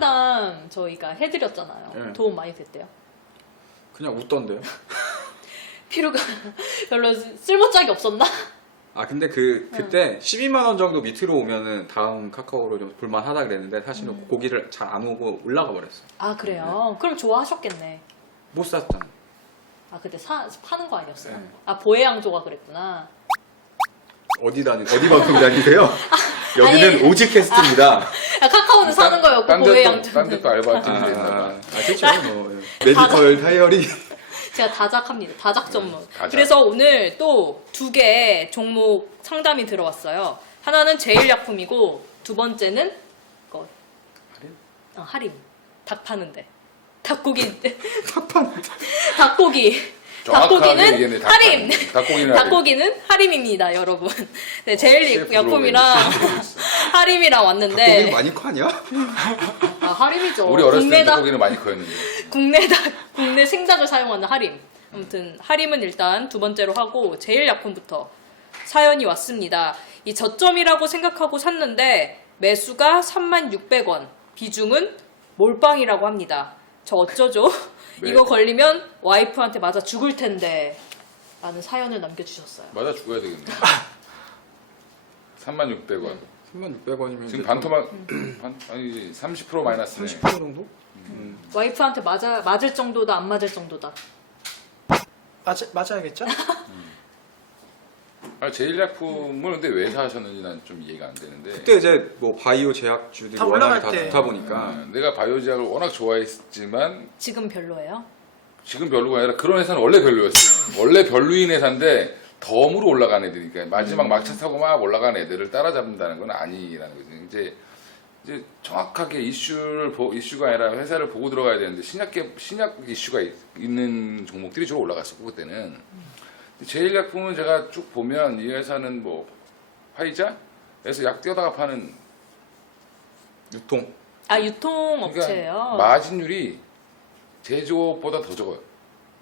상담 저희가 해드렸잖아요. 네. 도움 많이 됐대요. 그냥 웃던데요. 필요가 별로 쓸모짝이 없었나? 아 근데 그때 12만 원 정도 밑으로 오면은 다음 카카오로 좀 볼만하다 그랬는데 사실은 고기를 잘 안 오고 올라가 버렸어. 아 그래요? 그럼 좋아하셨겠네. 못 샀잖아. 아 그때 파는 거 아니었어요? 네. 아 보혜양조가 그랬구나. 어디 방송 다니세요? 여기는 아니, 오직 캐스트입니다. 아, 카카오는 사는 거였고 보혜양조는 딴 데또 알바팀이 됐나봐. 그렇죠. 뭐 메디컬 다이어리. 제가 다작합니다. 다작 전문. 다작. 그래서 오늘 또 2개 종목 상담이 들어왔어요. 하나는 제일약품이고 두 번째는 이거 할인. 닭 파는데. 닭고기. 닭고기. 정확하게 얘기했네, 닭고기는 할인. 닭고기는 닭고기는 할인입니다, 여러분. 네, 제일약품이랑 할인이랑 닭고기 왔는데. 많이 커 아니야? 아, 할인이죠. 우리 어렸을 때 국내 닭- 닭고기는 많이 커였는데. 국내 생닭을 사용하는 하림. 아무튼 하림은 일단 두 번째로 하고 제일약품부터 사연이 왔습니다. 이 저점이라고 생각하고 샀는데 매수가 36,600원, 비중은 몰빵이라고 합니다. 저 어쩌죠? 네. 이거 걸리면 와이프한테 맞아 죽을 텐데 라는 사연을 남겨주셨어요. 맞아 죽어야 되겠네. 36,600원. 3,600원이면 지금 반토막 아니 30% 마이너스네. 30% 정도? 와이프한테 맞을 정도다 안 맞을 정도다. 맞아야겠죠? 아, 제일약품을 근데 왜 사셨는지 난 좀 이해가 안 되는데. 그때 이제 뭐 바이오 제약주들이 다 워낙에 올라갈 다 때. 좋다 보니까 내가 바이오제약을 워낙 좋아했지만 지금 별로예요? 지금 별로가 아니라 그런 회사는 원래 별로였어요. 원래 별로인 회사인데 덤으로 올라간 애들이니까 마지막 막차 타고 막 올라간 애들을 따라잡는다는 건 아니라는 거죠. 이제 정확하게 이슈가 아니라 회사를 보고 들어가야 되는데 신약 이슈가 있는 종목들이 주로 올라갔었고 그때는. 제일약품은 제가 쭉 보면 이 회사는 뭐 화이자에서 약 띄어다가 파는 유통. 아 유통업체예요? 그러니까 마진율이 제조업보다 더 적어요.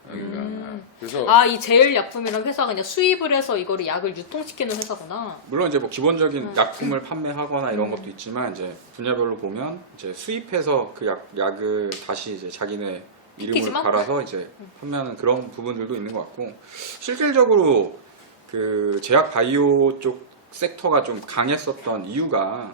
그러니까 그래서 아, 이 제일약품이란 회사가 그냥 수입을 해서 이거를 약을 유통시키는 회사구나. 물론 이제 뭐 기본적인 약품을 판매하거나 이런 것도 있지만 이제 분야별로 보면 이제 수입해서 그 약을 다시 이제 자기네 이름을 패키지만? 갈아서 이제 판매하는 그런 부분들도 있는 것 같고 실질적으로 그 제약 바이오 쪽 섹터가 좀 강했었던 이유가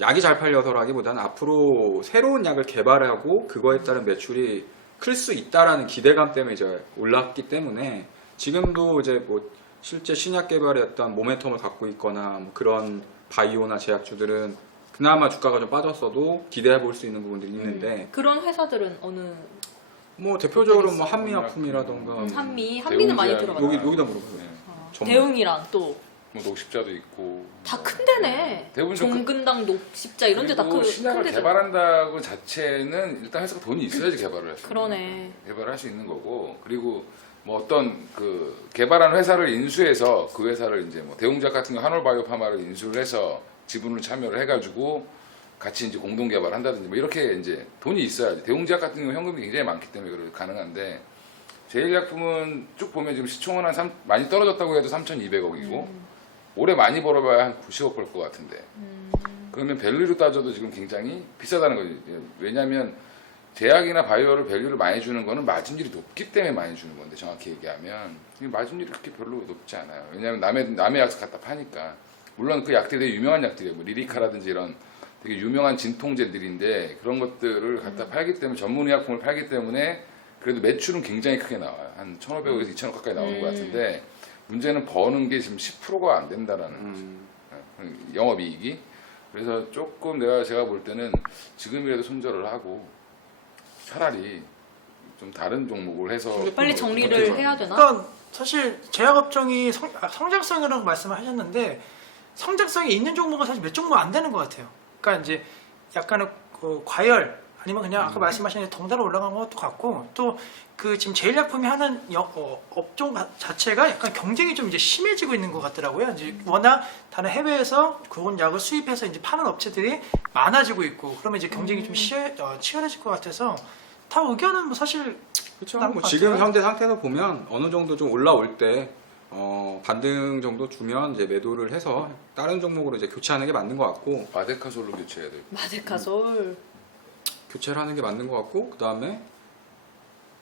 약이 잘 팔려서라기보다는 앞으로 새로운 약을 개발하고 그거에 따른 매출이 클 수 있다라는 기대감 때문에 이제 올랐기 때문에 지금도 이제 뭐 실제 신약 개발에 어떤 모멘텀을 갖고 있거나 뭐 그런 바이오나 제약주들은 그나마 주가가 좀 빠졌어도 기대해 볼 수 있는 부분들이 있는데 그런 회사들은 어느 뭐 대표적으로 뭐 한미약품이라던가 한미는 많이 대웅제약. 들어가요. 여기다 물어봐요. 네. 전문. 대웅이랑 또 다 뭐 녹십자도 있고 큰 데네. 대부분 좀 종근당, 녹십자 이런 데 다 그리고 큰 신약을 데죠. 개발한다고 자체는 일단 회사가 돈이 있어야지 개발을 할 수 있는 그러네. 개발할 수 있는 거고 그리고 뭐 어떤 그 개발한 회사를 인수해서 그 회사를 이제 뭐 대웅제약 같은 경우 한올바이오파마를 인수를 해서 지분을 참여를 해가지고 같이 이제 공동 개발한다든지 뭐 이렇게 이제 돈이 있어야지 대웅제약 같은 경우 현금이 굉장히 많기 때문에 그렇게 가능한데 제일약품은 쭉 보면 지금 시총은 많이 떨어졌다고 해도 3,200억이고 올해 많이 벌어봐야 한 90억 벌 것 같은데 그러면 밸류로 따져도 지금 굉장히 비싸다는 거죠. 왜냐하면 제약이나 바이오를 밸류를 많이 주는 거는 마진율이 높기 때문에 많이 주는 건데 정확히 얘기하면 마진율이 그렇게 별로 높지 않아요. 왜냐하면 남의 약 갖다 파니까 물론 그 약들이 되게 유명한 약들이에요. 뭐 리리카라든지 이런 되게 유명한 진통제들인데 그런 것들을 갖다 팔기 때문에 전문의약품을 팔기 때문에 그래도 매출은 굉장히 크게 나와요. 한 1,500억에서 2,000억 가까이 나오는 것 같은데 문제는 버는 게 지금 10%가 안 된다라는 거죠. 영업이익이. 그래서 조금 제가 볼 때는 지금이라도 손절을 하고 차라리 좀 다른 종목을 해서 빨리 정리를 해야 되나? 그러니까 사실 제약업종이 성장성이라고 말씀을 하셨는데 성장성이 있는 종목은 사실 몇 종목 안 되는 것 같아요. 그러니까 이제 약간의 그 과열 아니면 그냥 아까 말씀하신 덩달아 올라간 것도 같고 또 그 지금 제일약품이 하는 업종 자체가 약간 경쟁이 좀 이제 심해지고 있는 것 같더라고요. 이제 워낙 다른 해외에서 그런 약을 수입해서 이제 파는 업체들이 많아지고 있고 그러면 이제 경쟁이 좀 치열해질 것 같아서 다 의견은 뭐 사실 그렇죠. 나올 뭐 것 지금 같아요. 현재 상태에서 보면 어느 정도 좀 올라올 때 반등 정도 주면 이제 매도를 해서 다른 종목으로 이제 교체하는 게 맞는 것 같고 마데카솔로 교체해야 될 마데카솔. 교체를 하는 게 맞는 것 같고 그 다음에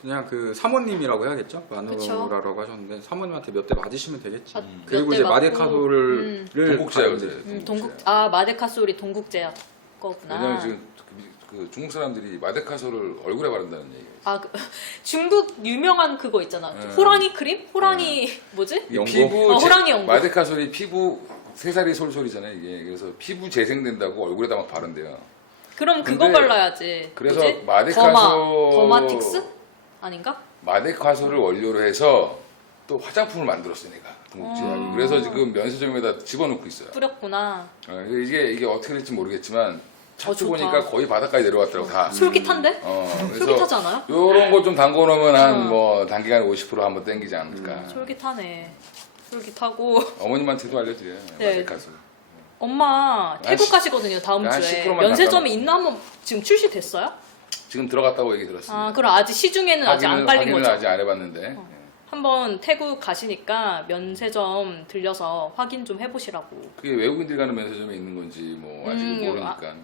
그냥 그 사모님이라고 해야겠죠? 마누라라고 하셨는데 사모님한테 몇 대 맞으시면 되겠지. 아, 그리고 몇대 이제 맞고, 마데카솔을 동국제약 이제 마데카솔이 동국제약 거구나. 왜냐면 지금 그 중국 사람들이 마데카솔을 얼굴에 바른다는 얘기예요. 아, 중국 유명한 그거 있잖아. 네. 호랑이 크림? 호랑이 뭐지? 이 연고? 피부 호랑이 연고. 마데카솔이 피부 새살이 솔솔이잖아요 이게. 그래서 피부 재생된다고 얼굴에다 막 바른대요. 그럼 그거 근데 발라야지. 그래서 뭐지? 마데카솔- 더마틱스? 아닌가? 마데카솔을 원료로 해서 또 화장품을 만들었어요 내가 동국제약이. 그래서 지금 면세점에다 집어넣고 있어요. 뿌렸구나. 이게 어떻게 될지 모르겠지만 차트 좋다. 보니까 거의 바닥까지 내려왔더라고 다. 솔깃한데? 그래서 솔깃하지 않아요? 요런 거 좀 담궈 놓으면 한 어. 뭐 단기간에 50% 한번 땡기지 않을까. 솔깃하네. 솔깃하고. 어머님한테도 알려드려요. 네. 마데카솔. 엄마 태국 가시거든요 다음 한 주에. 10%만 면세점에 있나 한번 지금 출시됐어요? 지금 들어갔다고 얘기 들었습니다. 아 그럼 아직 시중에는 아직 안 깔린 확인을 거죠? 아직 안 해봤는데. 한번 태국 가시니까 면세점 들려서 확인 좀 해보시라고. 그게 외국인들이 가는 면세점에 있는 건지 뭐 아직 모르니까.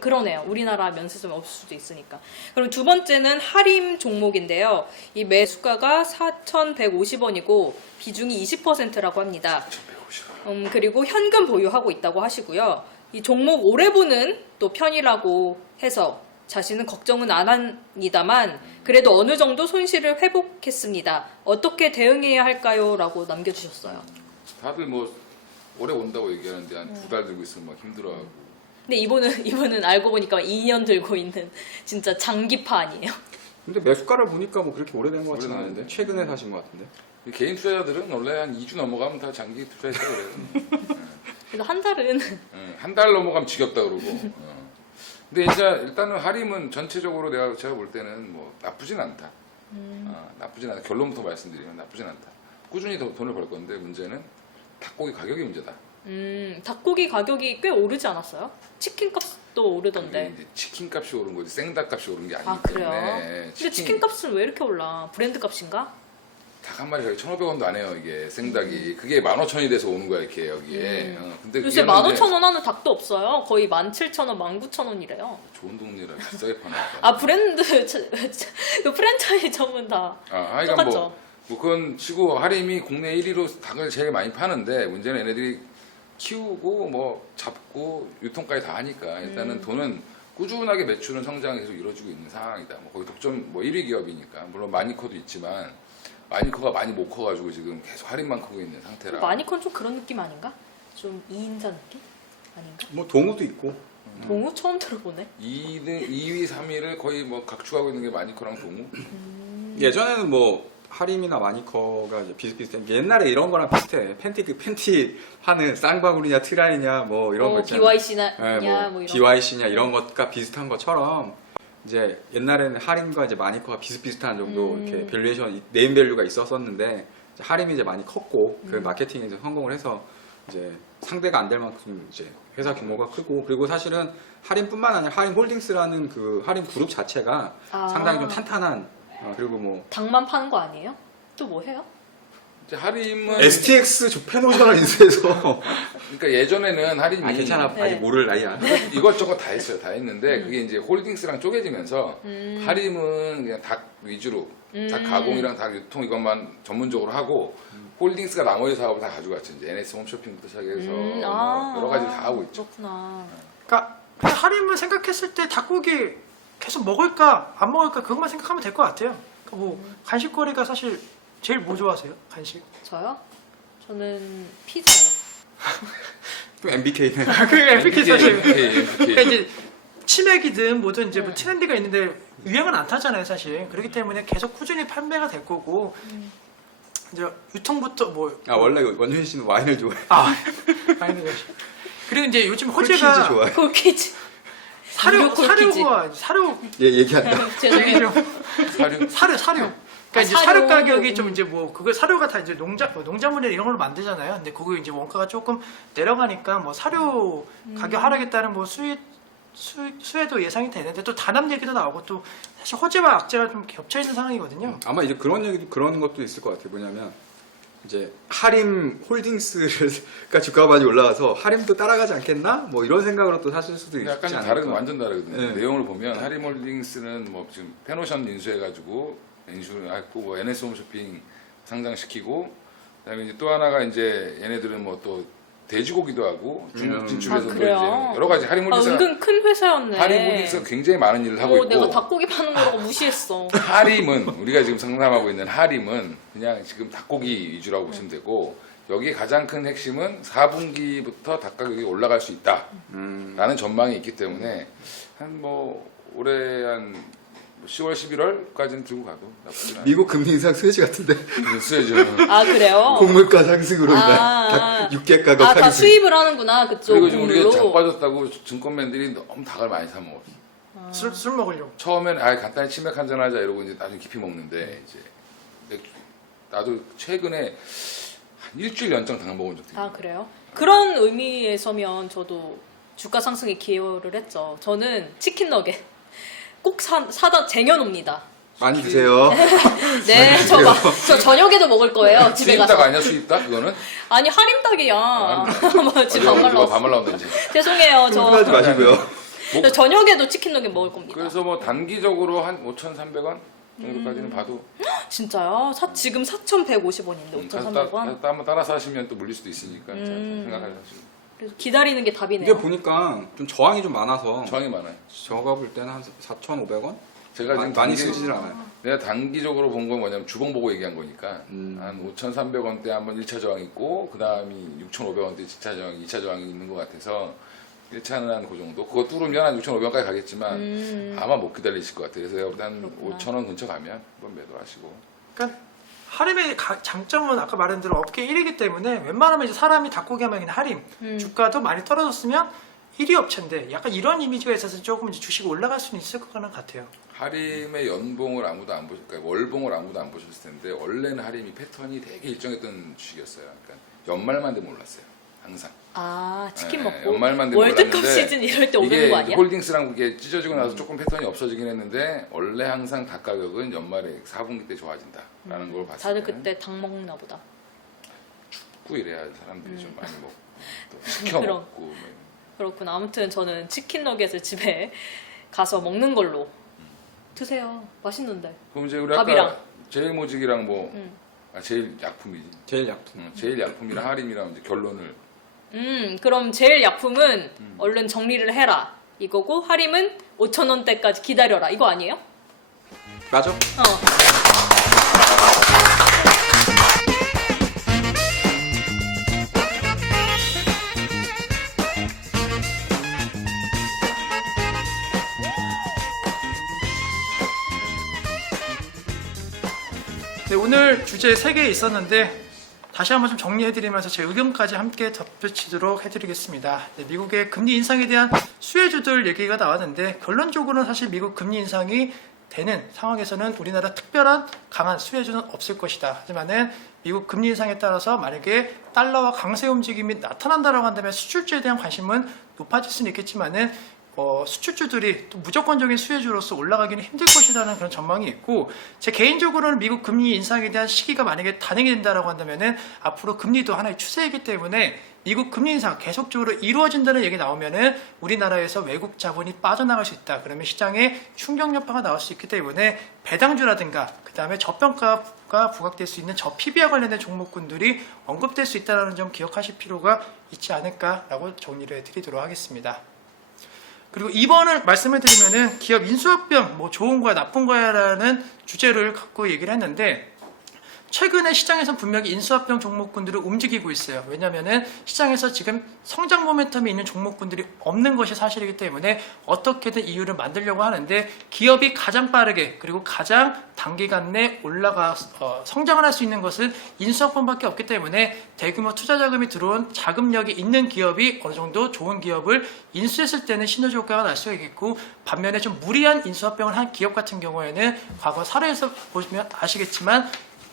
그러네요. 우리나라 면세점에 없을 수도 있으니까. 그럼 두 번째는 할인 종목인데요. 이 매수가가 4,150원이고 비중이 20%라고 합니다. 1,150원. 그리고 현금 보유하고 있다고 하시고요. 이 종목 오래 보는 또 편이라고 해서 자신은 걱정은 안 합니다만 그래도 어느 정도 손실을 회복했습니다. 어떻게 대응해야 할까요? 라고 남겨주셨어요. 다들 뭐 오래 온다고 얘기하는데 한 2달 들고 있으면 막 힘들어하고. 근데 이분은 알고 보니까 2년 들고 있는 진짜 장기파 아니에요? 근데 매수가를 보니까 뭐 그렇게 오래된 것 같지는 오래됐는데? 않은데 최근에 사신 것 같은데. 개인 투자자들은 원래 한 2주 넘어가면 다 장기 투자했다 그래요. 그래도 한 달은 한 달 넘어가면 지겹다 그러고. 근데 이제 일단은 할인은 전체적으로 제가 볼 때는 뭐 나쁘진 않다. 나쁘진 않다. 결론부터 말씀드리면 나쁘진 않다. 꾸준히 더 돈을 벌 건데 문제는 닭고기 가격이 문제다. 닭고기 가격이 꽤 오르지 않았어요? 치킨 값도 오르던데. 이제 치킨 값이 오른 거지 생닭 값이 오른 게 아니기 아 그래요? 때문에. 근데 치킨 값은 왜 이렇게 올라? 브랜드 값인가? 닭 한 마리 여기 1,500원도 안 해요 이게 생닭이. 그게 15,000원이 돼서 오는 거야 이렇게 여기에. 근데 요새 그게는 이제 15,000원 하는 닭도 없어요. 거의 17,000원, 19,000원이래요. 좋은 동네라 비싸게 파나. 아 브랜드 그 프랜차이즈점은 다 하여간 똑같죠. 뭐 그건 치고 하림이 국내 1위로 닭을 제일 많이 파는데 문제는 얘네들이 키우고 뭐 잡고 유통까지 다 하니까 일단은 돈은 꾸준하게 매출은 성장이 계속 이루어지고 있는 상황이다. 뭐 거기 독점 뭐 1위 기업이니까 물론 마니커도 있지만 마니커가 많이 못 커가지고 지금 계속 할인만 크고 있는 상태라. 마니콘 좀 그런 느낌 아닌가? 좀 2인자 느낌? 아닌가? 뭐 동우도 있고. 동우 처음 들어보네. 2위, 3위를 거의 뭐 각축하고 있는 게 마니커랑 동우. 예전에는 뭐 하림이나 마니커가 이제 비슷비슷해. 옛날에 이런 거랑 비슷해. 팬티 하는 쌍방울이냐 트라이냐 뭐 이런 거 있잖아. BYC냐 뭐 뭐 이런. BYC냐 이런 것과 비슷한 것처럼 이제 옛날에는 하림과 이제 마니커가 비슷비슷한 정도 이렇게 밸류에이션 네임 밸류가 있었었는데 이제 하림이 이제 많이 컸고 그 마케팅에 이제 성공을 해서 이제 상대가 안 될 만큼 이제 회사 규모가 크고 그리고 사실은 하림뿐만 아니라 하림 홀딩스라는 그 하림 그룹 자체가 아. 상당히 좀 탄탄한 그리고 뭐 닭만 파는 거 아니에요? 또 뭐 해요? 이제 하림은 STX 조펜오션을 인수해서 그러니까 예전에는 하림이 아 괜찮아 네. 아직 모를 나이야. 이것저것 다 했어요. 다 했는데 그게 이제 홀딩스랑 쪼개지면서 하림은 그냥 닭 위주로 닭 가공이랑 닭 유통 이것만 전문적으로 하고 홀딩스가 나머지 사업을 다 가져갔죠. 이제 NS 홈쇼핑부터 시작해서 뭐 여러 가지를 다 하고 있죠. 그렇구나. 그러니까 할인을 생각했을 때 닭고기 계속 먹을까 안 먹을까 그것만 생각하면 될 것 같아요. 그러니까 뭐 간식거리가 사실 제일 뭐 좋아하세요? 간식? 저요? 저는 피자요. 또 MBK는 그 MBK 사실 MBK. 그러니까 이제 치맥이든 뭐든 이제 뭐 트렌드가 있는데 유행은 안 타잖아요 사실. 그렇기 때문에 계속 꾸준히 판매가 될 거고 이제 유통부터 뭐 아 원래 원효진 씨는 와인을 좋아해. 아니 그리고 이제 요즘 콜키즈 호재가 좋아해. 콜키즈. 사료가 사료 얘 얘기한다. 죄송해요. 사료. 그러니까 이제 사료. 사료 가격이 좀 이제 뭐 그거 사료가 다 이제 농작물이나 이런 걸로 만들잖아요. 근데 그거 이제 원가가 조금 내려가니까 뭐 사료 가격 하락에 따른 뭐 수혜도 예상이 되는데 또 단합 얘기도 나오고 또 사실 호재와 악재가 좀 겹쳐 있는 상황이거든요. 아마 이제 그런 것도 있을 것 같아요. 뭐냐면 이제 하림 홀딩스가 주가가 많이 올라와서 하림도 따라가지 않겠나? 뭐 이런 생각으로 또 사실 수도 있지 약간 좀 않을까. 다른 완전 다르거든요. 네. 내용을 보면 하림홀딩스는 뭐 지금 페노션 인수해가지고 인수했고 뭐 NS 홈쇼핑 상장시키고 그다음에 이제 또 하나가 이제 얘네들은 뭐 또 돼지고기도 하고 중국 진출해서 또 이제 그래요? 여러 가지 아, 하림홀딩스가 은근 큰 회사였네. 하림홀딩스가 굉장히 많은 일을 하고 있고 내가 닭고기 파는 거라고 무시했어. 하림은 우리가 지금 상담하고 있는 하림은 그냥 지금 닭고기 위주라고 보시면 되고 여기 가장 큰 핵심은 4분기부터 닭 가격이 올라갈 수 있다라는 전망이 있기 때문에 한 뭐 올해 한 10월 11월까지는 들고 가도 나쁘지 않아요. 미국 금리 인상 수혜지 같은데 쓰여죠. 아 그래요? 곡물가 상승으로 인한 아. 닭 육개 가격 아 다 상승. 수입을 하는구나 그쪽 그리고 지금 우리가 작 국물로. 빠졌다고 증권맨들이 너무 닭을 많이 사 먹었어. 술 먹으려고. 처음에는 간단히 치맥 한잔 하자 이러고 이제 나중에 깊이 먹는데 이제 나도 최근에 한 일주일 연장 닭 먹은 적도 있어요. 아 그래요? 그런 의미에서면 저도 주가 상승에 기여를 했죠. 저는 치킨 너겟 꼭 사다 쟁여놉니다. 많이 드세요. 네, 저 저녁에도 먹을 거예요. 집에 수입닭 가서. 아니야 수입닭 그거는? 아니 할인닭이야. 뭐 지금 어디 반말 누가 나왔어. 반말 나온다 이제. 죄송해요. 흥분하지 마시고요. 저 저녁에도 치킨 너겟 먹을 겁니다. 그래서 뭐 단기적으로 한 5,300원 정도까지는 봐도 진짜요? 지금 4,150원인데 5,300원? 한번 따라서 하시면 또 물릴 수도 있으니까 생각하시고 그래서 기다리는 게 답이네요. 근데 보니까 좀 저항이 좀 많아서 저항이 많아요. 제가 볼 때는 한 4,500원? 제가 지금 많이 단기- 쓰지를 않아요. 내가 단기적으로 본 건 뭐냐면 주봉 보고 얘기한 거니까 한 5,300원대 한번 1차 저항이 있고 그 다음이 6,500원대 2차 저항이 있는 것 같아서 1차는 한 그 정도 그거 뚫으면 한 6,500원까지 가겠지만 아마 못 기다리실 것 같아요. 그래서 내가 볼때 한 그렇구나. 5,000원 근처 가면 한번 매도하시고 그러니까 하림의 장점은 아까 말한 대로 업계 1위이기 때문에 웬만하면 이제 사람이 닭고기 하면 그냥 하림 주가도 많이 떨어졌으면 1위 업체인데 약간 이런 이미지가 있어서 조금 이제 주식이 올라갈 수는 있을 것 같아요. 하림의 연봉을 아무도 안 보실, 그러니까 월봉을 아무도 안 보셨을 텐데 원래는 하림이 패턴이 되게 일정했던 주식이었어요. 그러니까 연말만 되면 올랐어요. 항상. 아 치킨 네, 먹고 연말만 되면 월드컵 올랐는데 시즌 이럴 때 오르는 이게 거 아니야? 홀딩스랑 그게 찢어지고 나서 조금 패턴이 없어지긴 했는데 원래 항상 닭 가격은 연말에 4분기 때 좋아진다라는 걸 봤을 다들 때는 그때 닭 먹나 보다. 굽고 이래야 사람들이 좀 많이 먹고 또 시켜 그럼. 먹고 뭐 이런. 그렇구나. 아무튼 저는 치킨 너겟을 집에 가서 먹는 걸로. 드세요. 맛있는데. 그럼 이제 우리 아까 밥이랑. 제일모직이랑 뭐 제일 약품이지. 제일 약품. 제일 약품이랑 하림이랑 이제 결론을 그럼 제일 약품은 얼른 정리를 해라. 이거고 할인은 5,000원대까지 기다려라. 이거 아니에요? 맞아? 네, 오늘 주제 3개 있었는데 다시 한번 좀 정리해드리면서 제 의견까지 함께 덧붙이도록 해드리겠습니다. 네, 미국의 금리 인상에 대한 수혜주들 얘기가 나왔는데 결론적으로는 사실 미국 금리 인상이 되는 상황에서는 우리나라 특별한 강한 수혜주는 없을 것이다. 하지만은 미국 금리 인상에 따라서 만약에 달러와 강세 움직임이 나타난다라고 한다면 수출주에 대한 관심은 높아질 수는 있겠지만은 수출주들이 또 무조건적인 수혜주로서 올라가기는 힘들 것이라는 그런 전망이 있고 제 개인적으로는 미국 금리 인상에 대한 시기가 만약에 단행이 된다라고 한다면은 앞으로 금리도 하나의 추세이기 때문에 미국 금리 인상 계속적으로 이루어진다는 얘기 나오면은 우리나라에서 외국 자본이 빠져나갈 수 있다. 그러면 시장에 충격 여파가 나올 수 있기 때문에 배당주라든가 그 다음에 저평가가 부각될 수 있는 저PB와 관련된 종목군들이 언급될 수 있다는 점 기억하실 필요가 있지 않을까라고 정리를 해드리도록 하겠습니다. 그리고 2번을 말씀을 드리면은 기업 인수합병 뭐 좋은 거야 나쁜 거야라는 주제를 갖고 얘기를 했는데 최근에 시장에서 분명히 인수합병 종목군들을 움직이고 있어요. 왜냐하면은 시장에서 지금 성장 모멘텀이 있는 종목군들이 없는 것이 사실이기 때문에 어떻게든 이유를 만들려고 하는데 기업이 가장 빠르게 그리고 가장 단기간 내 성장을 할 수 있는 것은 인수합병밖에 없기 때문에 대규모 투자 자금이 들어온 자금력이 있는 기업이 어느 정도 좋은 기업을 인수했을 때는 시너지 효과가 날 수가 있겠고 반면에 좀 무리한 인수합병을 한 기업 같은 경우에는 과거 사례에서 보시면 아시겠지만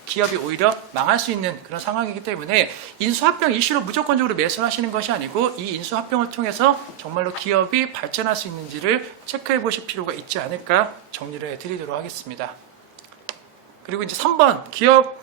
기업이 오히려 망할 수 있는 그런 상황이기 때문에 인수합병 이슈로 무조건적으로 매수를 하시는 것이 아니고 이 인수합병을 통해서 정말로 기업이 발전할 수 있는지를 체크해 보실 필요가 있지 않을까 정리를 해드리도록 하겠습니다. 그리고 이제 3번 기업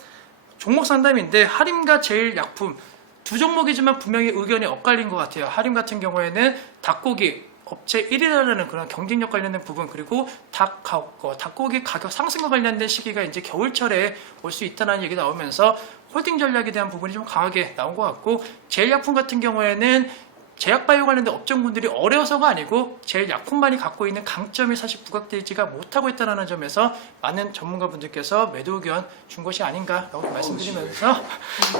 종목 상담인데 할인과 제일약품 두 종목이지만 분명히 의견이 엇갈린 것 같아요. 할인 같은 경우에는 닭고기 업체 1위라는 그런 경쟁력 관련된 부분, 그리고 닭고기 가격 상승과 관련된 시기가 이제 겨울철에 올 수 있다는 얘기 나오면서 홀딩 전략에 대한 부분이 좀 강하게 나온 것 같고, 제일약품 같은 경우에는 제약바이오 관련된 업종분들이 어려서가 아니고 제일약품만이 갖고 있는 강점이 사실 부각되지가 못하고 있다는 점에서 많은 전문가분들께서 매도 의견 준 것이 아닌가라고 말씀드리면서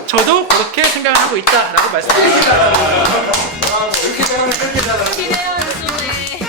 저도 그렇게 생각을 하고 있다라고 말씀드립니다. 이렇게 잘하면 뺄게 잘하는 기대요, 교수님.